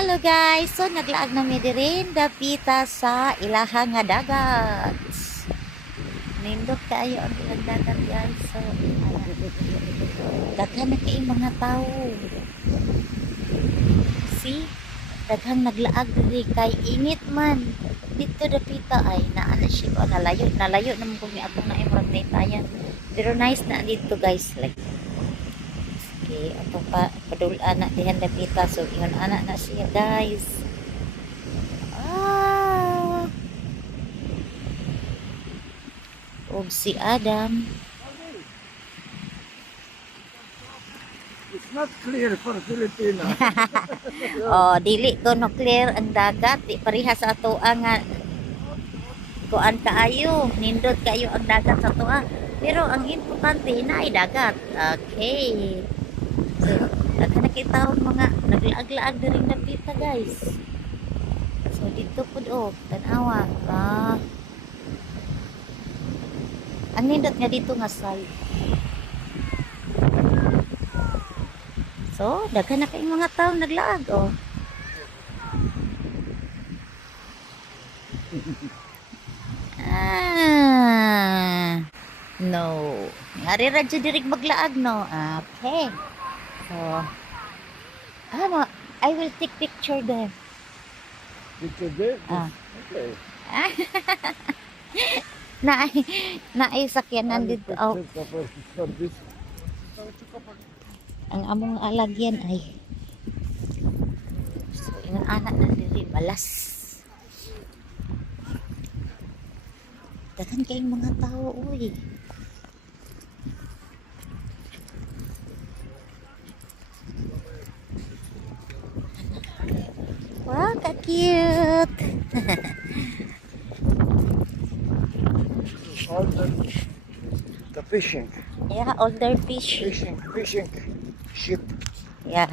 Hello guys! So naglaag na mi dirin dapita sa ilaha nga dagat. Nindot kayo ang ilang dagat guys. So daghan na kay mga tao. See? Daghang naglaag diri kay init man. Dito dapita ay naana siya ko nalayo naman ko mi atong naimrag na itayan. Pero nice na dito guys, like okay, atong padulaan na dihan dapita. So ingon ana na siya guys. Og si Adam. It's not clear for Filipino. Oh, dili ko no clear ang dagat, di pareha sa atoa nga kuan kaayo, nindot kayo ang dagat sa atoa. Pero ang importante na ay dagat. Okay. So, daghan nakita og mga naglaag-laag diri dapita guys. So dito pud og tan-awa. Ang nindot nga dito nga side. So, daghan na kay mga tao naglaag oh. No. Ngari ra jud diri maglaag no. Okay. So, I will take picture there. Picture there? Okay. Naay sakyanan dito. Oh. Ang among alagyan ay so ingon anak na diri balas. Daghan kayong mga tao uy. Wow, ka-cute. The fishing. Yeah, older fish. Fishing ship. Yeah.